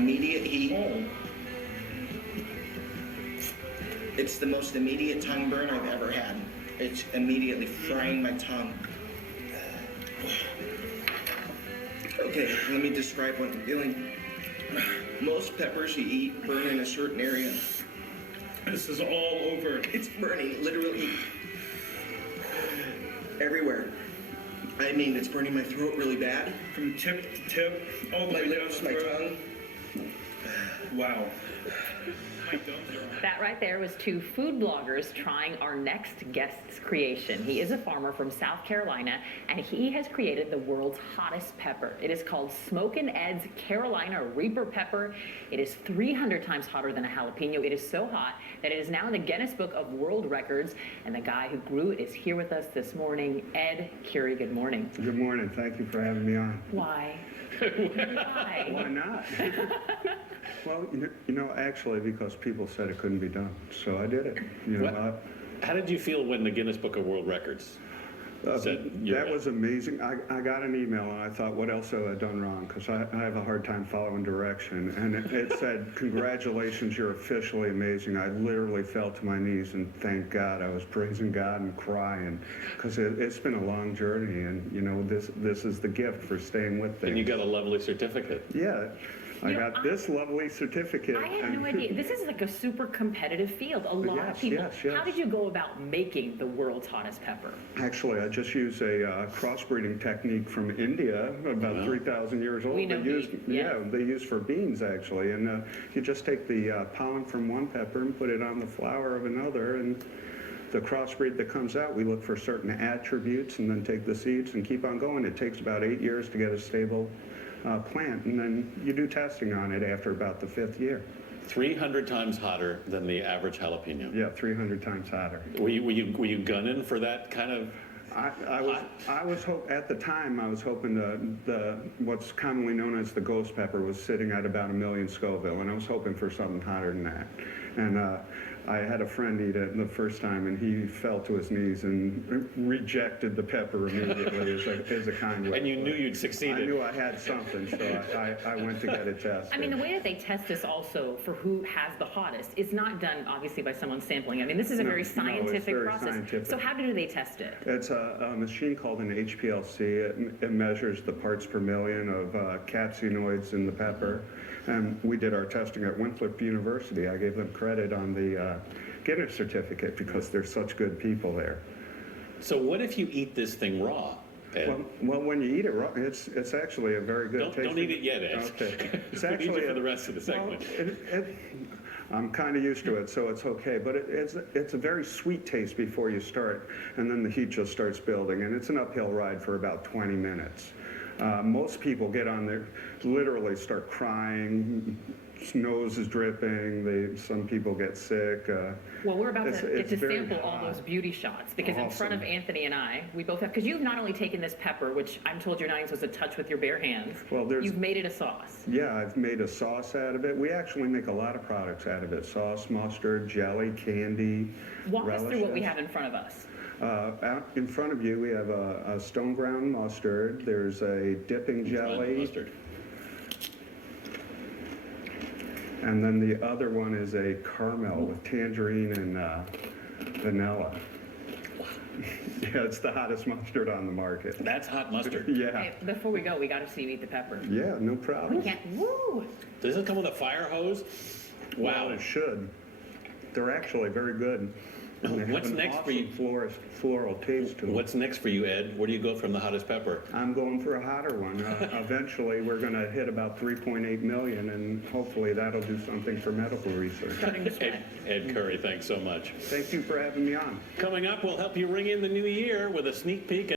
Immediate heat. Oh. It's the most immediate tongue burn I've ever had. It's immediately frying my tongue. Okay, let me describe what I'm feeling. Most peppers you eat burn in a certain area. This is all over. It's burning literally everywhere. I mean, it's burning my throat really bad. From tip to tip, all the My way down lips, to my the throat. tongue. Wow. My gums are on. That right there was two food bloggers trying our next guest's creation. He is a farmer from South Carolina, and he has created the world's hottest pepper. It is called Smokin' Ed's Carolina Reaper Pepper. It is 300 times hotter than a jalapeno. It is so hot that it is now in the Guinness Book of World Records, and the guy who grew it is here with us this morning. Ed Curie, good morning. Good morning. Thank you for having me on. Why? Why? Why not? Well, actually, because people said it couldn't be done, so I did it. How did you feel when the Guinness Book of World Records said that was amazing. I got an email and I thought, what else have I done wrong? Because I have a hard time following direction. And it said, congratulations, you're officially amazing. I literally fell to my knees and thank God. I was praising God and crying because it's been a long journey. And, this is the gift for staying with things. And you got a lovely certificate. Yeah. I got this lovely certificate. I had no idea. This is like a super competitive field. A lot of Yes, people. yes. How did you go about making the world's hottest pepper? Actually, I just use a crossbreeding technique from India, about 3,000 years old. We know they use for beans, actually. And you just take the pollen from one pepper and put it on the flower of another. And the crossbreed that comes out, we look for certain attributes and then take the seeds and keep on going. It takes about 8 years to get a stable plant, and then you do testing on it after about the 5th year. 300 times hotter than the average jalapeno. Yeah, 300 times hotter. Were you gunning for that kind of? I was at the time I was hoping the what's commonly known as the ghost pepper was sitting at about 1 million Scoville, and I was hoping for something hotter than that. And I had a friend eat it the first time, and he fell to his knees and rejected the pepper immediately as a kind way. And you knew you'd succeeded. I knew I had something, so I went to get it tested. I mean, the way that they test this also for who has the hottest is not done, obviously, by someone sampling. I mean, this is a very scientific very process. scientific. So how do they test it? It's a machine called an HPLC. It measures the parts per million of capsinoids in the pepper. And we did our testing at Winthrop University. I gave them credit on the Guinness certificate because they're such good people there. So what if you eat this thing raw, Ed? Well, when you eat it raw, it's actually a very good taste. Don't eat it yet, Ed. Okay. It's We need actually you for the rest of the segment. I'm kind of used to it, so it's okay. But it's a very sweet taste before you start, and then the heat just starts building, and it's an uphill ride for about 20 minutes. Most people get on there, literally start crying, nose is dripping, some people get sick. Well, we're about to get to very sample all hot. those beauty shots because in front of Awesome. Anthony and I, we both have, because you've not only taken this pepper, which I'm told you're not even supposed to touch with your bare hands, Well, you've made it a sauce. Yeah, I've made a sauce out of it. We actually make a lot of products out of it. Sauce, mustard, jelly, candy, Walk us through what we relishes. have in front of us. Out in front of you, we have a stone ground mustard. There's a dipping jelly. Mustard. And then the other one is a caramel with tangerine and vanilla. Yeah, it's the hottest mustard on the market. That's hot mustard. Yeah, Hey, before we go, we got to see you eat the pepper. yeah, no We problem. can't, woo! Does it come with a fire hose? Well, Wow. it should. They're actually very good. And they have What's an next for awesome you? floral taste to them. What's next for you, Ed? Where do you go from the hottest pepper? I'm going for a hotter one. Eventually, we're going to hit about 3.8 million, and hopefully that'll do something for medical research. Starting to sweat. Ed Curry, thanks so much. Thank you for having me on. Coming up, we'll help you ring in the new year with a sneak peek